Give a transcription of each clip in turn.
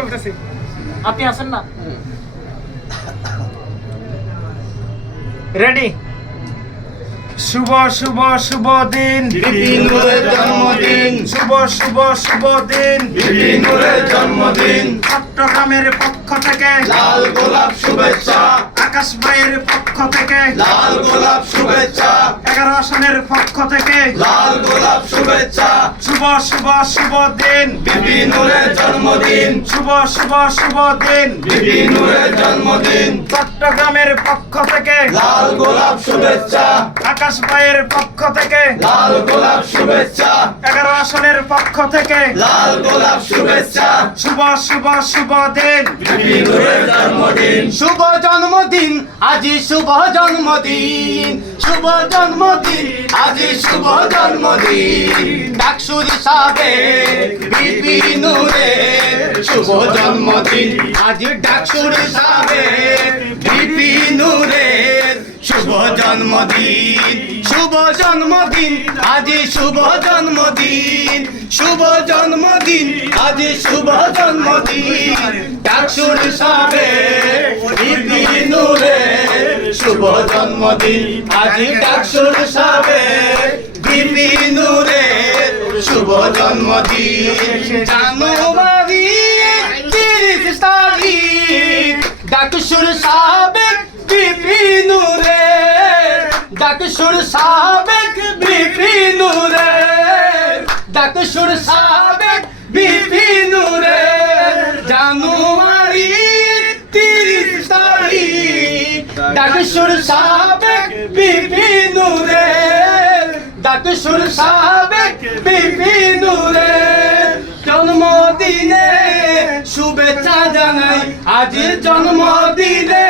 বলতেছি, আপনি আছেন না? রেডি? শুভ শুভ শুভ দিন, বিপিনুরের জন্মদিন। শুভ শুভ শুভ দিন, বিপিনুরের জন্মদিন। চট্টগ্রামের পক্ষ থেকে লাল গোলাপ শুভেচ্ছা, আকাশ ভাইয়ের পক্ষ থেকে লাল গোলাপ শুভেচ্ছা, 11 আসনের পক্ষ থেকে লাল গোলাপ শুভেচ্ছা। শুভ শুভ শুভ দিন, বিপিনুরের জন্মদিন, শুভ শুভ শুভ দিন, বিপিনুরের জন্মদিন। চট্টগ্রামের পক্ষ থেকে লাল গোলাপ শুভেচ্ছা, আকাশ ভাইয়ের পক্ষ থেকে লাল গোলাপ শুভেচ্ছা, 11 আসনের পক্ষ থেকে লাল গোলাপ শুভেচ্ছা। শুভ শুভ শুভ দিন, বিপিনুরের জন্মদিন। শুভ জন্মদিন আজি শুভ জন্মদিন, শুভ জন্মদিন আজি শুভ জন্মদিন। ডাকসুর সাবেক বিপিনুরের শুভ জন্মদিন, আজি ডাকসুর সাবেক বিপিনুরের শুভ জন্মদিন। শুভ জন্মদিন আজি শুভ জন্মদিন, শুভ জন্মদিন আজি শুভ জন্মদিন। ডাকসুর সাবেক বিপিনুরের শুভ জন্মদিন, আজি ডাকসুর সাবেক বিপিনুরের শুভ জন্মদিন। জানুয়ারি 30 তারিখ ডাকসুর সাবেক বিপিনুরের, ডাকসুর সাবেক বিপিনুরের, ডাকসুর সাবেক বিপিনুরের। জানুয়ারি 30 তারিখ ডাকসুর সাবেক বিপিনুরের, ডাকসুর সাবেক বিপিনুরের। জন্মদিনে শুভেচ্ছা জানাই, আজ জন্মদিনে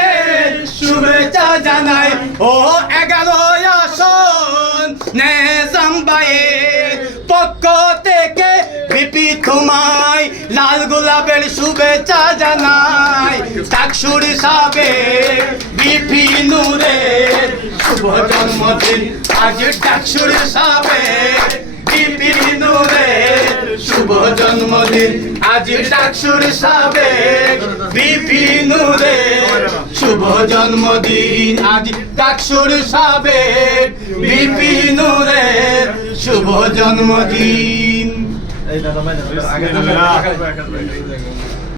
শুভেচ্ছা জানাই। ও 11 আসন নেজাম ভাইয়ের পক্ষ থেকে বিপি তোমায় লাল গোলাপের শুভেচ্ছা জানাই। ডাকসুর সাবেক বিপিনুরের শুভ জন্মদিন, আজ ডাকসুর সাবেক বিপিনুরের শুভ জন্মদিন, আজ ডাকসুর সাবেক বিপিনুরের শুভ জন্মদিন, আজ ডাকসুর সাবেক বিপিনুরের শুভ জন্মদিন।